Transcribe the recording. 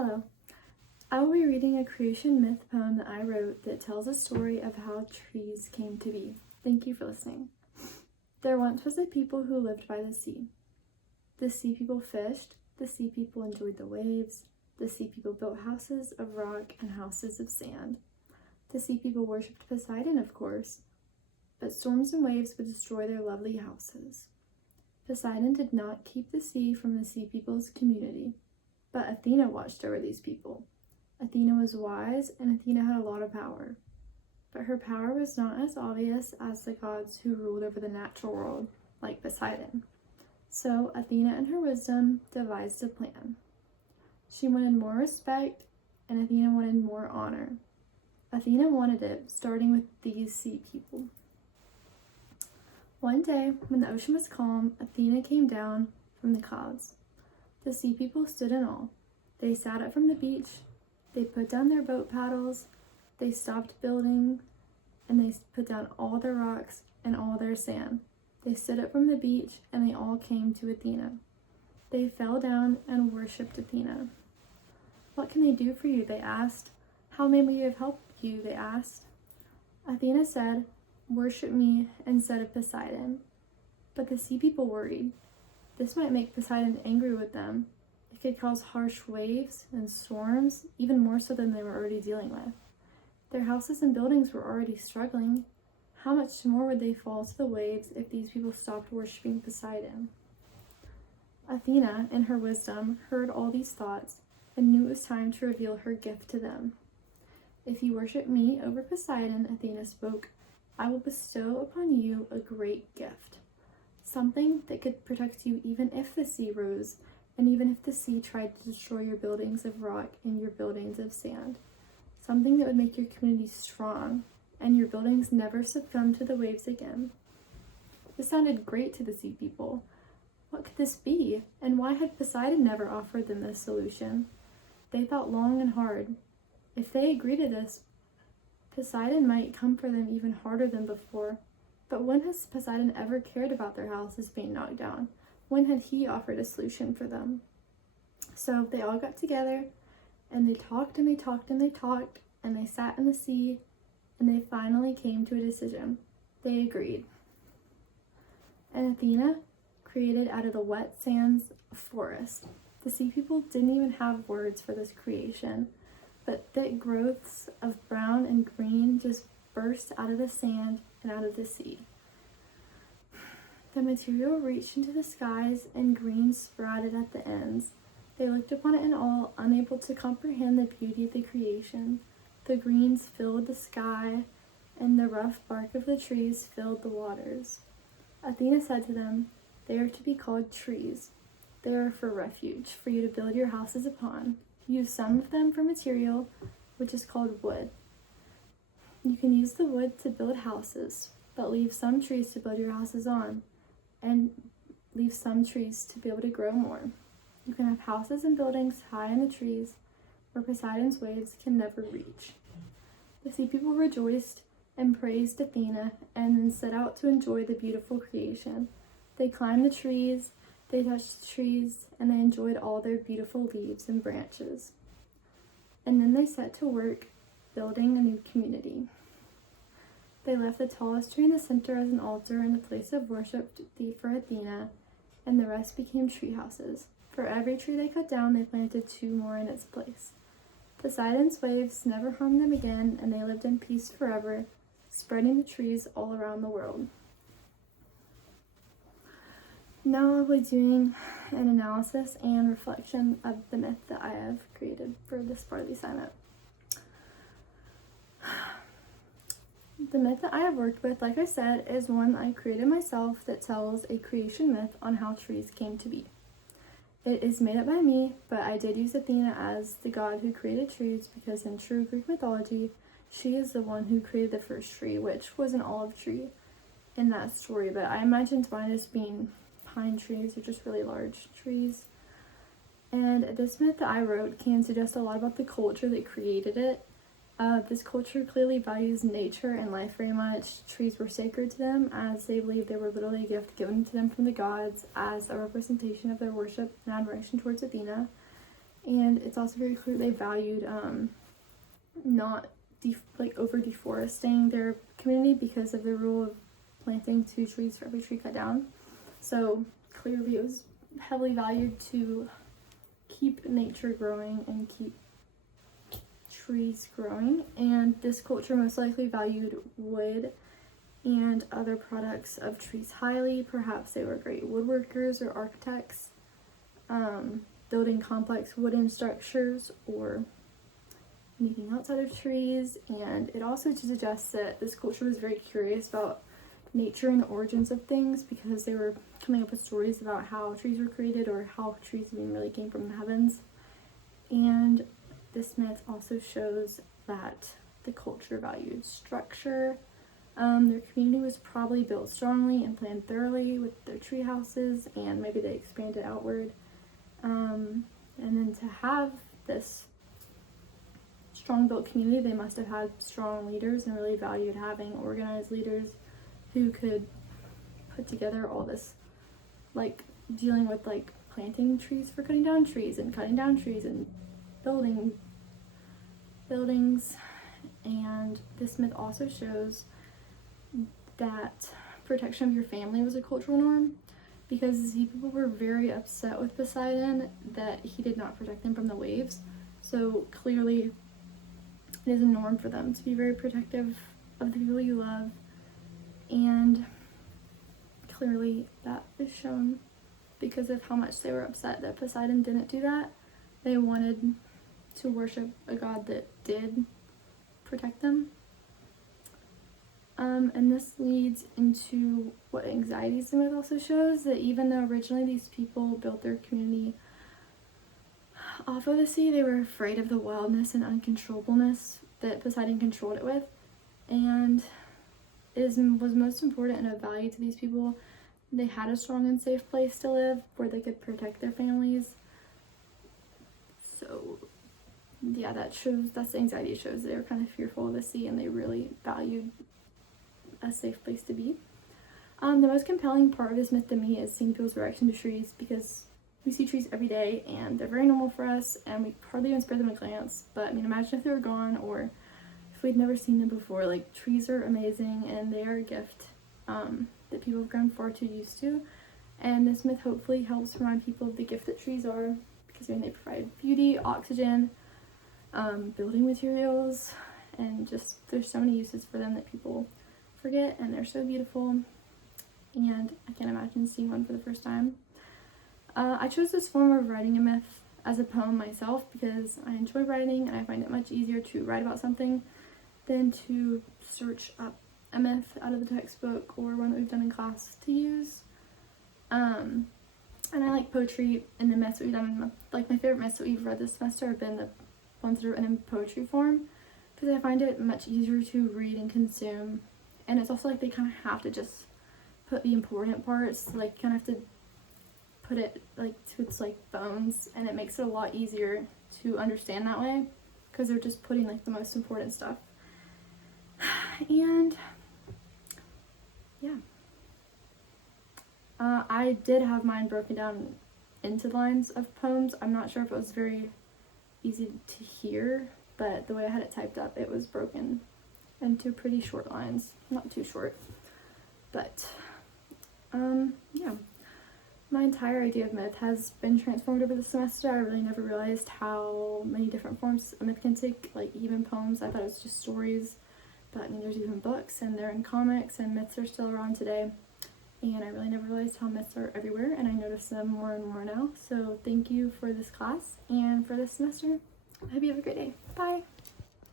Hello. I will be reading a creation myth poem that I wrote that tells a story of how trees came to be. Thank you for listening. There once was a people who lived by the sea. The sea people fished, the sea people enjoyed the waves, the sea people built houses of rock and houses of sand. The sea people worshipped Poseidon, of course, but storms and waves would destroy their lovely houses. Poseidon did not keep the sea from the sea people's community, but Athena watched over these people. Athena was wise, and Athena had a lot of power. But her power was not as obvious as the gods who ruled over the natural world, like Poseidon. So Athena, in her wisdom, devised a plan. She wanted more respect, and Athena wanted more honor. Athena wanted it, starting with these sea people. One day, when the ocean was calm, Athena came down from the clouds. The sea people stood in awe. They sat up from the beach. They put down their boat paddles. They stopped building, and they put down all their rocks and all their sand. They stood up from the beach, and they all came to Athena. They fell down and worshipped Athena. "What can I do for you?" they asked. "How may we have helped you?" they asked. Athena said, "Worship me instead of Poseidon." But the sea people worried. This might make Poseidon angry with them. It could cause harsh waves and storms, even more so than they were already dealing with. Their houses and buildings were already struggling. How much more would they fall to the waves if these people stopped worshiping Poseidon? Athena, in her wisdom, heard all these thoughts and knew it was time to reveal her gift to them. "If you worship me over Poseidon," Athena spoke, "I will bestow upon you a great gift. Something that could protect you even if the sea rose, and even if the sea tried to destroy your buildings of rock and your buildings of sand. Something that would make your community strong, and your buildings never succumb to the waves again." This sounded great to the sea people. What could this be? And why had Poseidon never offered them this solution? They thought long and hard. If they agreed to this, Poseidon might come for them even harder than before. But when has Poseidon ever cared about their houses being knocked down? When had he offered a solution for them? So they all got together, and they talked and they talked and they talked, and they sat in the sea, and they finally came to a decision. They agreed. And Athena created out of the wet sands a forest. The sea people didn't even have words for this creation, but thick growths of brown and green just burst out of the sand and out of the sea. The material reached into the skies, and green sprouted at the ends. They looked upon it in awe, unable to comprehend the beauty of the creation. The greens filled the sky, and the rough bark of the trees filled the waters. Athena said to them, "They are to be called trees. They are for refuge, for you to build your houses upon. Use some of them for material, which is called wood. You can use the wood to build houses, but leave some trees to build your houses on, and leave some trees to be able to grow more. You can have houses and buildings high in the trees, where Poseidon's waves can never reach." The sea people rejoiced and praised Athena, and then set out to enjoy the beautiful creation. They climbed the trees, they touched the trees, and they enjoyed all their beautiful leaves and branches. And then they set to work building a new community. They left the tallest tree in the center as an altar and a place of worship for Athena, and the rest became tree houses. For every tree they cut down, they planted 2 more in its place. Poseidon's waves never harmed them again, and they lived in peace forever, spreading the trees all around the world. Now I'll be doing an analysis and reflection of the myth that I have created for this part of the assignment. The myth that I have worked with, like I said, is one I created myself that tells a creation myth on how trees came to be. It is made up by me, but I did use Athena as the god who created trees because in true Greek mythology, she is the one who created the first tree, which was an olive tree in that story, but I imagined mine as being pine trees or just really large trees. And this myth that I wrote can suggest a lot about the culture that created it. This culture clearly values nature and life very much. Trees were sacred to them, as they believed they were literally a gift given to them from the gods as a representation of their worship and admiration towards Athena. And it's also very clear they valued not over deforesting their community because of the rule of planting 2 trees for every tree cut down. So clearly it was heavily valued to keep nature growing and keep trees growing. And this culture most likely valued wood and other products of trees highly. Perhaps they were great woodworkers or architects, building complex wooden structures or anything outside of trees. And it also suggests that this culture was very curious about nature and the origins of things, because they were coming up with stories about how trees were created or how trees even really came from the heavens. And this myth also shows that the culture valued structure. Their community was probably built strongly and planned thoroughly with their tree houses, and maybe they expanded outward. And then to have this strong built community, they must have had strong leaders and really valued having organized leaders who could put together all this, like dealing with like planting trees for cutting down trees and cutting down trees and building buildings. And this myth also shows that protection of your family was a cultural norm, because the people were very upset with Poseidon that he did not protect them from the waves. So clearly it is a norm for them to be very protective of the people you love, and clearly that is shown because of how much they were upset that Poseidon didn't do that. They wanted to worship a god that did protect them. And this leads into what anxieties the myth also shows, that even though originally these people built their community off of the sea, they were afraid of the wildness and uncontrollableness that Poseidon controlled it with. And it was most important and of value to these people. They had a strong and safe place to live where they could protect their families. So yeah, that's the anxiety it shows. They were kind of fearful of the sea, and they really valued a safe place to be. The most compelling part of this myth to me is seeing people's reaction to trees, because we see trees every day and they're very normal for us and we hardly even spare them a glance. But I mean, imagine if they were gone, or if we'd never seen them before. Like, trees are amazing and they are a gift that people have grown far too used to. And this myth hopefully helps remind people of the gift that trees are, because I mean, they provide beauty, oxygen, building materials, and just there's so many uses for them that people forget, and they're so beautiful. And I can't imagine seeing one for the first time. I chose this form of writing a myth as a poem myself because I enjoy writing, and I find it much easier to write about something than to search up a myth out of the textbook or one that we've done in class to use. And I like poetry, and the myths that we've done, like my favorite myths that we've read this semester have been the ones that are written in poetry form, because I find it much easier to read and consume. And it's also like they kind of have to just put the important parts, like kind of have to put it like to its like bones, and it makes it a lot easier to understand that way, because they're just putting like the most important stuff. And yeah, I did have mine broken down into lines of poems. I'm not sure if it was very easy to hear, but the way I had it typed up, it was broken into pretty short lines. Not too short, but yeah. My entire idea of myth has been transformed over the semester. I really never realized how many different forms a myth can take, like even poems. I thought it was just stories, but I mean, there's even books, and they're in comics, and myths are still around today. And I really never realized how myths are everywhere, and I notice them more and more now. So thank you for this class and for this semester. I hope you have a great day. Bye!